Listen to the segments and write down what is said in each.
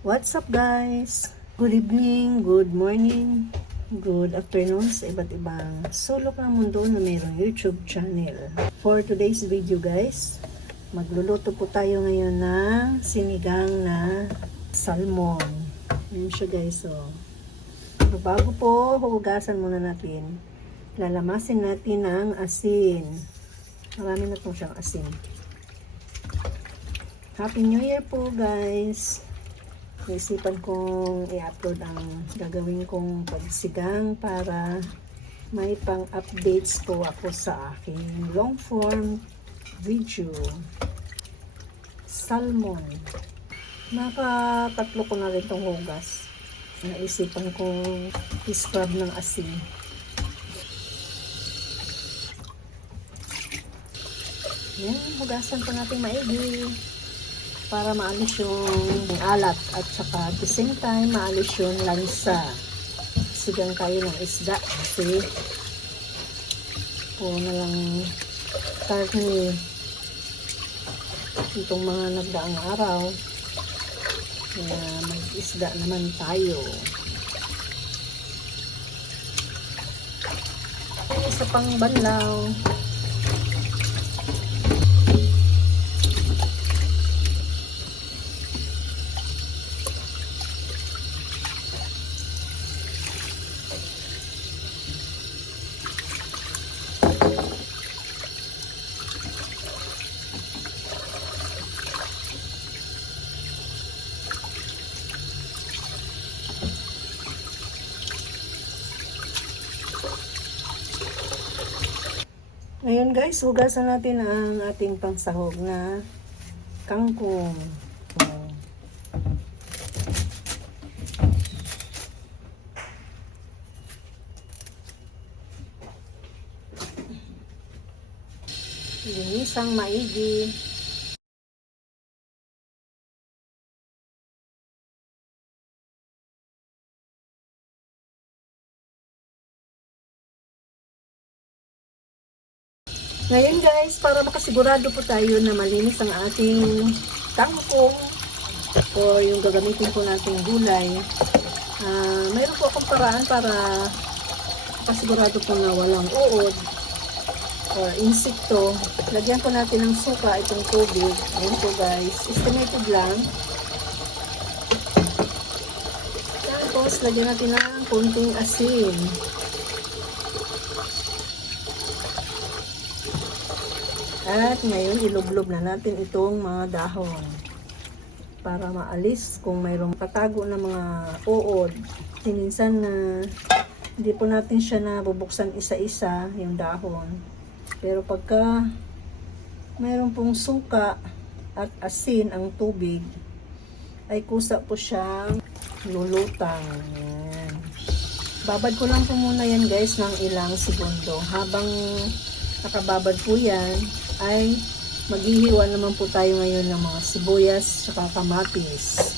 What's up guys? Good evening, good morning, good afternoon sa iba't ibang sulok ng mundo na mayroong YouTube channel. For today's video guys, magluluto po tayo ngayon ng sinigang na salmon. Ayan siya guys. So, bago po, hugasan muna natin. Lalamasin natin ang asin. Marami na po siyang asin. Happy New Year po guys! Naisipan kong i-upload ang gagawin kong pagsigang para may pang-updates po ako sa aking long form video. Salmon. Nakatatlo ko na rin itong hugas. Naisipan kong i-scrub ng asin. Yan, hugasan po natin maigi para maalis yung alat at saka at the same time maalis yung lansa. Sigang tayo ng isda kasi po na lang karne itong mga nagdaang araw, kaya mag-isda naman tayo. Isa pang banlaw. Ngayon guys, hugasan natin ang ating pangsahog na kangkong. Linisang maigi. Ngayon guys, para makasigurado po tayo na malinis ang ating kangkong o yung gagamitin po nating gulay, mayroon po akong paraan para makasigurado po na walang uod or insekto. Lagyan po natin ng suka itong tubig. Ayan po guys, estimated lang. Tapos lagyan natin ng konting asin. At ngayon, ilublob na natin itong mga dahon para maalis kung mayroong katago na mga uod. Minsan na hindi po natin siya nabubuksan isa-isa yung dahon. Pero pagka mayroon pong suka at asin ang tubig, ay kusa po siyang lulutang. Yan. Babad ko lang po muna yan guys ng ilang segundo. Habang nakababad po yan, ay maghihiwa naman po tayo ngayon ng mga sibuyas at kamatis.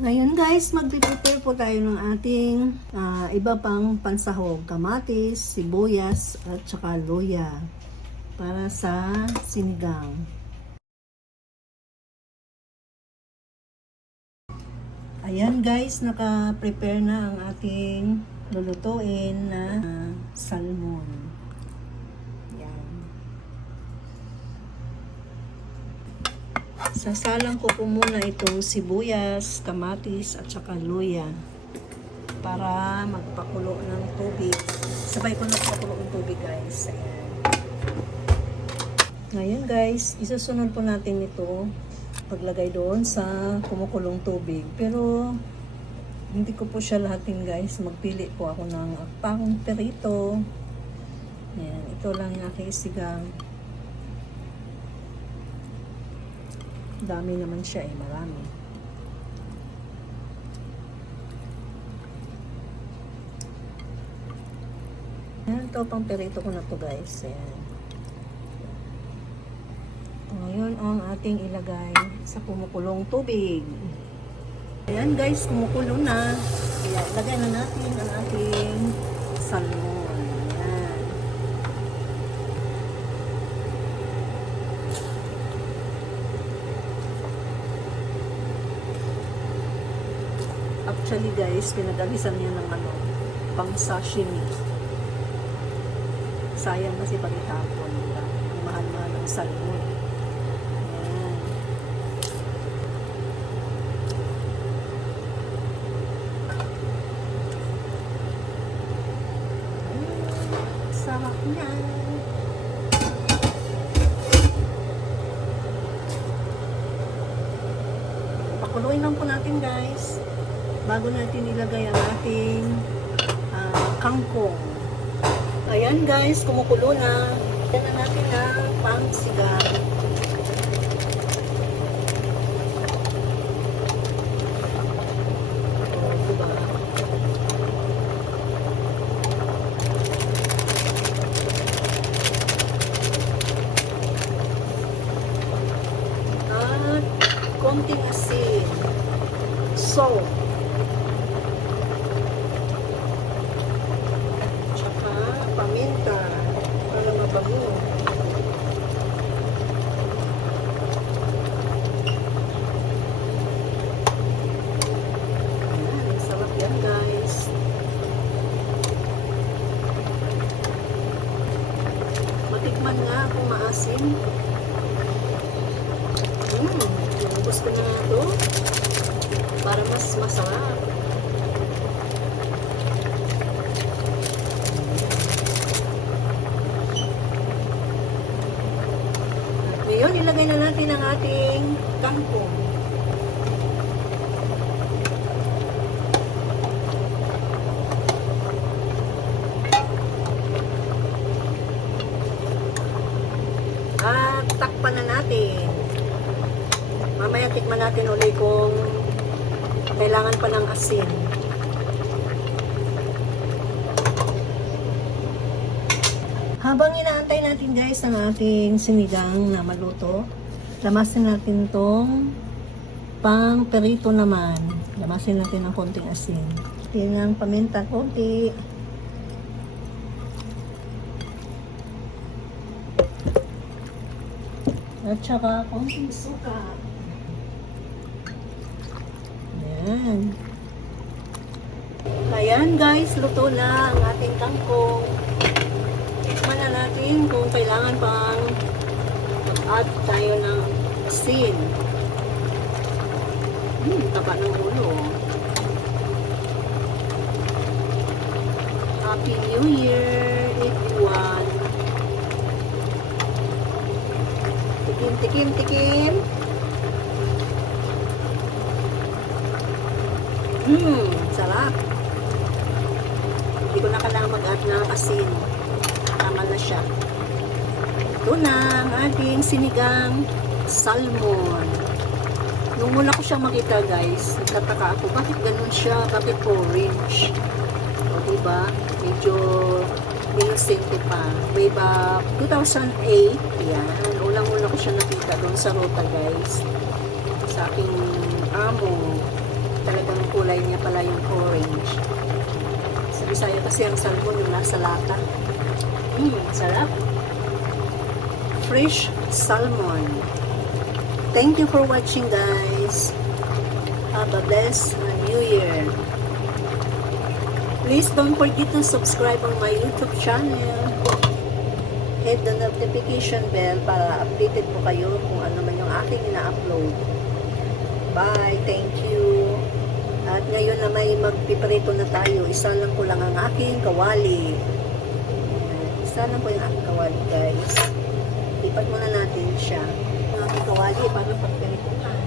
Ngayon guys, mag-prepare po tayo ng ating iba pang pansahog, kamatis, sibuyas at saka luya para sa sinigang. Ayan guys, naka-prepare na ang ating lulutuin na salmon. Yan. Sasalang ko po muna itong sibuyas, kamatis at saka luya para magpakulo ng tubig. Sabay ko nagpakulo ng tubig guys. Ayan. Ngayon guys, isusunod po natin ito paglagay doon sa kumukulong tubig. Pero hindi ko po siya lahatin guys. Magpili po ako ng pang perito. Ayan, ito lang yung aking isigang. Dami naman siya marami. Ayan, ito pang perito ko na to guys. Ayan. Ngayon ang ating ilagay sa kumukulong tubig. Ayan guys, kumukulo na. Kaya ilagay na natin ang ating salmon. Ayan. Actually guys, pinag-alisan niya ng ano, pang sashimi. Sayang kasi pag itapon, diba? Ang mahal-mahal ng salmon. Ayan. Sarap niyan. Pakuluin lang po natin guys bago natin ilagay ang ating kangkong. Ayan guys, kumukulo na. Yan na natin ang pangsigang. Diba? At konting asin. Salt. Tsaka paminta para mabango. Ayan, sarap yan guys. Matikman nga kung maasim. Ubus ko na nga ito para mas masarap. Ngayon, ilagay na natin ang ating kangkong. At takpan na natin. Mamaya tikman natin ulit kung kailangan pa ng asin. Habang inaantay natin guys ang ating sinigang na maluto, lamasin natin tong pang perito naman. Lamasin natin ng konting asin. Yan ang paminta konti. At saka konting suka. Ayan. Ayan guys, luto na ang ating kangkong. Tikman na natin kung kailangan pang mag-add tayo ng asin. Taba ng ulo. Happy New Year, everyone. Tikim, tikim, tikim. Sarap. Hindi ko na kailangan mag-add ng asin. Tama na siya. Ito na ang ating sinigang salmon. Nung muna ko siya makita guys, nagtataka ako, bakit ganun siya? Bakit orange? O diba? Medyo innocente pa. Way back 2008, yan. Ulang-una ko siya nakita doon sa Rota guys. Sa aking amo. Talagang kulay niya pala yung orange. Sa Bisaya kasi ang salmon yung nasa lata. Sarap. Fresh salmon. Thank you for watching guys. Have a blessed New Year. Please don't forget to subscribe on my YouTube channel. Hit the notification bell para updated po kayo kung ano man yung aking ina-upload. Bye. Thank you. At ngayon na may magpiprito na tayo, isa lang po lang ang aking kawali. Isa lang po yung aking kawali guys. Lipat muna natin siya. Ang aking kawali para pagpirituhan.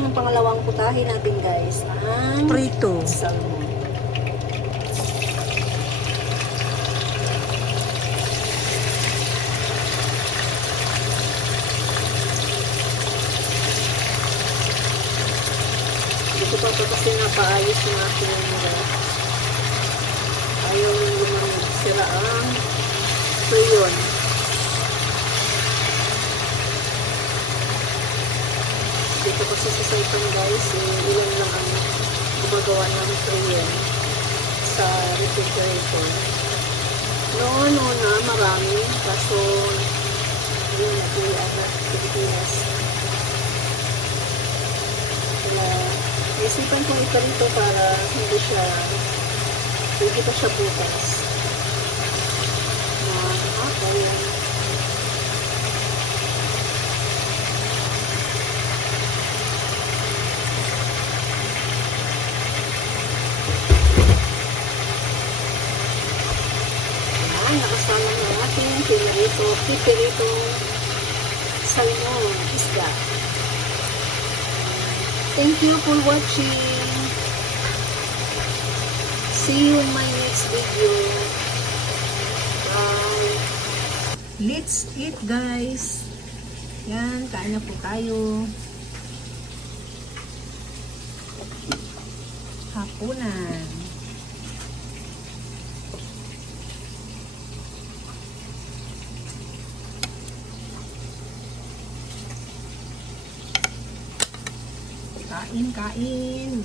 Ang pangalawang putahe natin guys, ang prito salmon. Dito pa ito kasi napaayos yung aking ayaw nang lumamig sila ang tuyon. Dito kasi sa Saipan guys, ilan lang ang gumagawa ng tuyon sa refrigerator. Noon na marami, kaso yun natin at Pilipinas. Sila Isipan kong iparito para hindi pa siya butas. Ayan. Nakasama ng ating pipirito salmon isda. Thank you for watching. See you in my next video. Bye. Let's eat, guys. Yan, kain na po tayo. Hapunan. Kain.